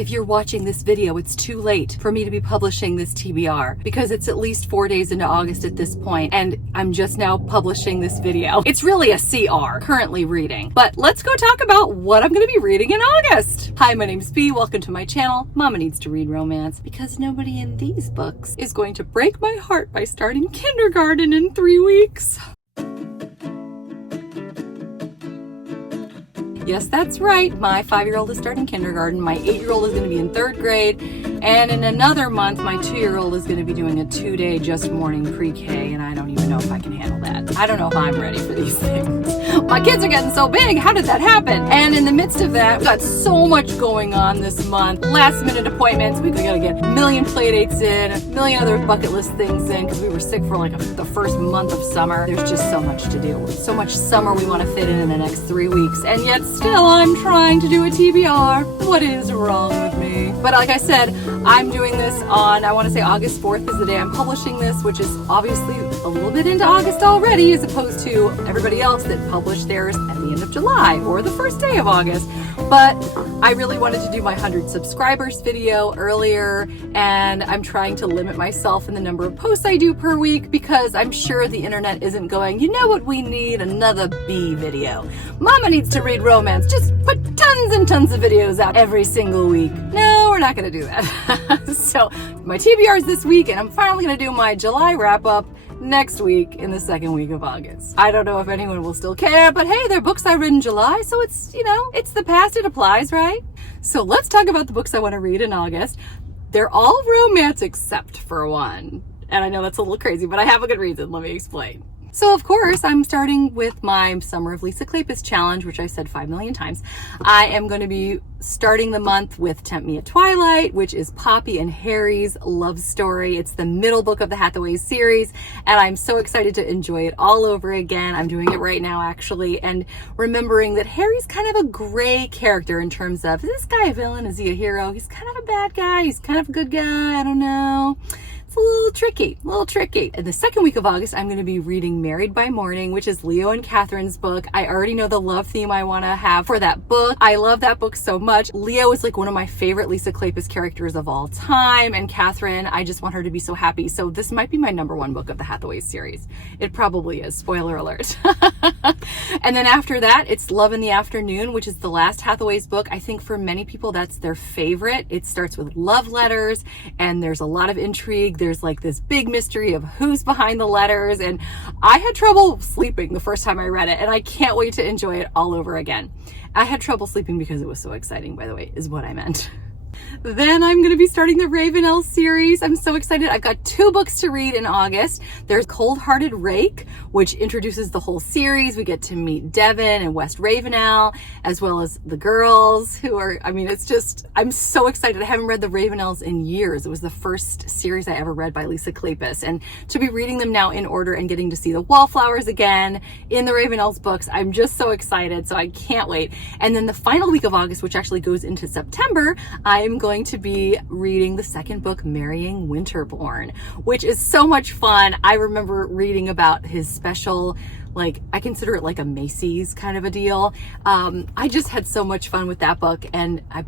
If you're watching this video, it's too late for me to be publishing this TBR because it's at least 4 days into August at this point, and I'm just now publishing this video. It's really a CR, currently reading. But let's go talk about what I'm going to be reading in August. Hi, my name's Bea. Welcome to my channel. Mama Needs to Read Romance, because nobody in these books is going to break my heart by starting kindergarten in 3 weeks. Yes, that's right. My 5-year-old is starting kindergarten. My 8-year-old is going to be in 3rd grade. And in another month, my 2-year-old is going to be doing a 2-day just morning pre-K. And I don't even know if I can handle that. I don't know if I'm ready for these things. My kids are getting so big. How did that happen? And in the midst of that, we've got so much going on this month. Last minute appointments. We got to get a million play dates in, a million other bucket list things in because we were sick for like the first month of summer. There's just so much to do. So much summer we want to fit in the next 3 weeks. And yet still I'm trying to do a TBR. What is wrong with me? But like I said, I'm doing this on, I want to say August 4th is the day I'm publishing this, which is obviously a little bit into August already, as opposed to everybody else that published theirs at the end of July or the first day of August. But I really wanted to do my 100 subscribers video earlier, and I'm trying to limit myself in the number of posts I do per week because I'm sure the internet isn't going, you know what we need? Another Bea video. Mama Needs to Read Romance. Just put tons and tons of videos out every single week. No, we're not going to do that. So my TBR is this week, and I'm finally going to do my July wrap up next week in the 2nd week of August. I don't know if anyone will still care, but hey, they're books I read in July, so it's, you know, it's the past, it applies, right? So let's talk about the books I want to read in August. They're all romance except for one. And I know that's a little crazy, but I have a good reason. Let me explain. So of course, I'm starting with my Summer of Lisa KLEYPAS challenge, which I said 5 million times. I am going to be starting the month with Tempt Me at Twilight, which is Poppy and Harry's love story. It's the middle book of the Hathaways series, and I'm so excited to enjoy it all over again. I'm doing it right now, actually, and remembering that Harry's kind of a gray character in terms of, is this guy a villain? Is he a hero? He's kind of a bad guy. He's kind of a good guy. I don't know. It's a little tricky. In the 2nd week of August, I'm going to be reading Married by Morning, which is Leo and Catherine's book. I already know the love theme I want to have for that book. I love that book so much. Leo is like one of my favorite Lisa KLEYPAS characters of all time, and Catherine, I just want her to be so happy. So this might be my #1 book of the Hathaways series. It probably is. Spoiler alert. And then after that, it's Love in the Afternoon, which is the last Hathaways book. I think for many people, that's their favorite. It starts with love letters, and there's a lot of intrigue. There's like this big mystery of who's behind the letters, and I had trouble sleeping the first time I read it, and I can't wait to enjoy it all over again. I had trouble sleeping because it was so exciting, by the way, is what I meant. Then I'm going to be starting the Ravenel series. I'm so excited. I've got 2 books to read in August. There's Cold-Hearted Rake, which introduces the whole series. We get to meet Devon and West Ravenel, as well as the girls who are, I mean, it's just, I'm so excited. I haven't read the Ravenels in years. It was the first series I ever read by Lisa KLEYPAS. And to be reading them now in order and getting to see the wallflowers again in the Ravenels books, I'm just so excited. So I can't wait. And then the final week of August, which actually goes into September, I'm going to be reading the 2nd book, Marrying Winterbourne, which is so much fun. I remember reading about his special, like, I consider it like a Macy's kind of a deal. I just had so much fun with that book, and I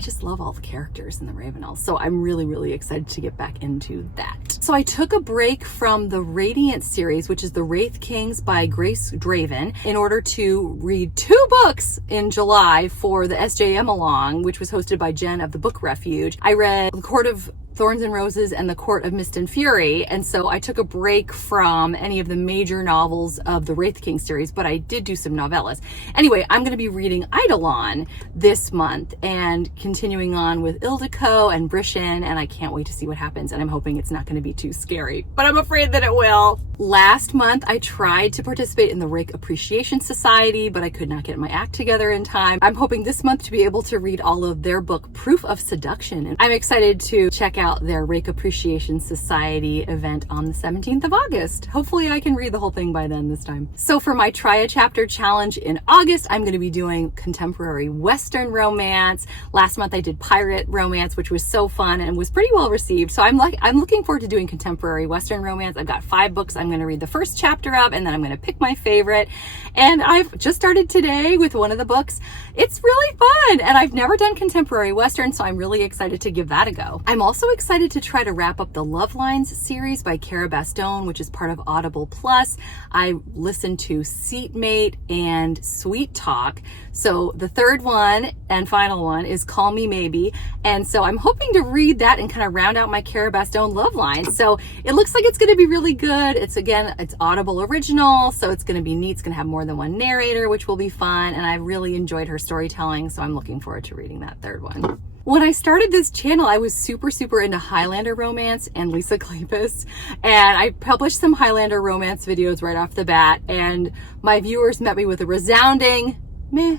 just love all the characters in the Ravenels. So I'm really excited to get back into that. So I took a break from the Radiant series, which is The Wraith Kings by Grace Draven, in order to read 2 books in July for the SJMAlong, which was hosted by Jen of the Book Refuge. I read The Court of Thorns and Roses and The Court of Mist and Fury, and so I took a break from any of the major novels of the Wraith King series, but I did do some novellas. Anyway, I'm going to be reading EIDOLON this month and continuing on with Ildiko and Brishan, and I can't wait to see what happens, and I'm hoping it's not going to be too scary, but I'm afraid that it will. Last month, I tried to participate in the Rake Appreciation Society, but I could not get my act together in time. I'm hoping this month to be able to read all of their book, Proof of Seduction, and I'm excited to check out out their Rake Appreciation Society event on the 17th of August. Hopefully I can read the whole thing by then this time. So for my Try a Chapter challenge in August, I'm going to be doing contemporary Western romance. Last month I did pirate romance, which was so fun and was pretty well received. So I'm looking forward to doing contemporary Western romance. I've got 5 books I'm going to read the first chapter of, and then I'm going to pick my favorite. And I've just started today with one of the books. It's really fun, and I've never done contemporary Western, so I'm really excited to give that a go. I'm also excited to try to wrap up the Love Lines series by Bastone, which is part of Audible Plus. I listened to Seatmate and Sweet Talk. So the third one and final one is Call Me Maybe. And so I'm hoping to read that and kind of round out my Bastone love line. So it looks like it's going to be really good. It's Audible original, so it's going to be neat. It's going to have more than one narrator, which will be fun. And I really enjoyed her storytelling, so I'm looking forward to reading that third one. When I started this channel, I was super into Highlander romance and Lisa KLEYPAS, and I published some Highlander romance videos right off the bat, and my viewers met me with a resounding meh.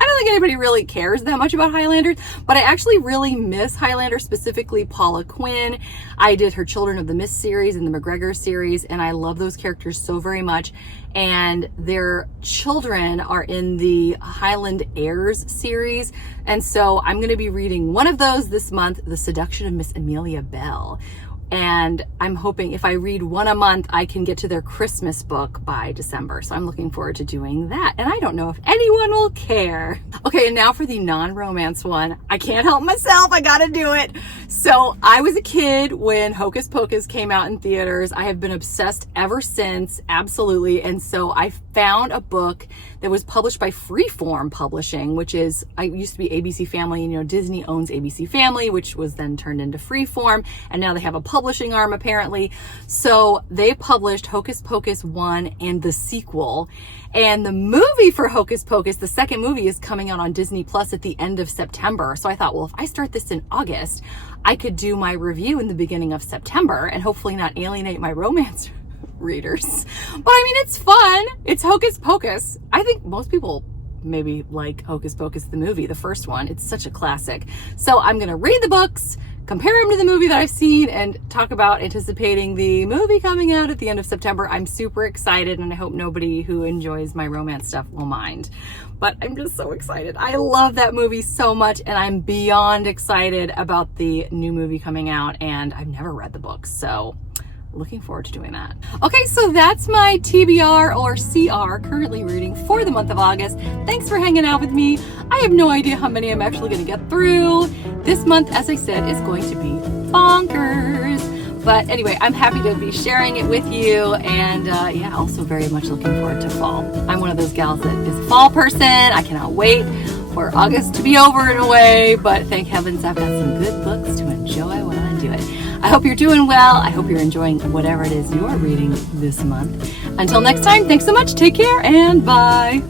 I don't think anybody really cares that much about Highlander, but I actually really miss Highlander, specifically Paula Quinn. I did her Children of the Mist series and the McGregor series, and I love those characters so very much. And their children are in the Highland Heirs series. And so I'm going to be reading one of those this month, The Seduction of Miss Amelia Bell. And I'm hoping if I read one a month, I can get to their Christmas book by December. So I'm looking forward to doing that. And I don't know if anyone will care. Okay, and now for the non-romance one. I can't help myself. I gotta do it. So I was a kid when Hocus Pocus came out in theaters. I have been obsessed ever since, absolutely. And so I found a book that was published by Freeform Publishing, which is, I used to be ABC Family, and Disney owns ABC Family, which was then turned into Freeform, and now they have a publishing arm apparently. So they published Hocus Pocus 1 and the sequel, and the movie for Hocus Pocus, the second movie, is coming out on Disney Plus at the end of September. So I thought, well, if I start this in August, I could do my review in the beginning of September and hopefully not alienate my romance readers. But I mean, it's fun. It's Hocus Pocus. I think most people maybe like Hocus Pocus the movie, the first one. It's such a classic. So I'm going to read the books, compare them to the movie that I've seen, and talk about anticipating the movie coming out at the end of September. I'm super excited, and I hope nobody who enjoys my romance stuff will mind. But I'm just so excited. I love that movie so much, and I'm beyond excited about the new movie coming out, and I've never read the books, so looking forward to doing that. Okay, so that's my TBR or CR currently reading for the month of August. Thanks for hanging out with me. I have no idea how many I'm actually going to get through. This month, as I said, is going to be bonkers. But anyway, I'm happy to be sharing it with you, and yeah, also very much looking forward to fall. I'm one of those gals that is a fall person. I cannot wait for August to be over in a way, but thank heavens I've got some good books to enjoy when I do it. I hope you're doing well. I hope you're enjoying whatever it is you're reading this month. Until next time, thanks so much. Take care and bye.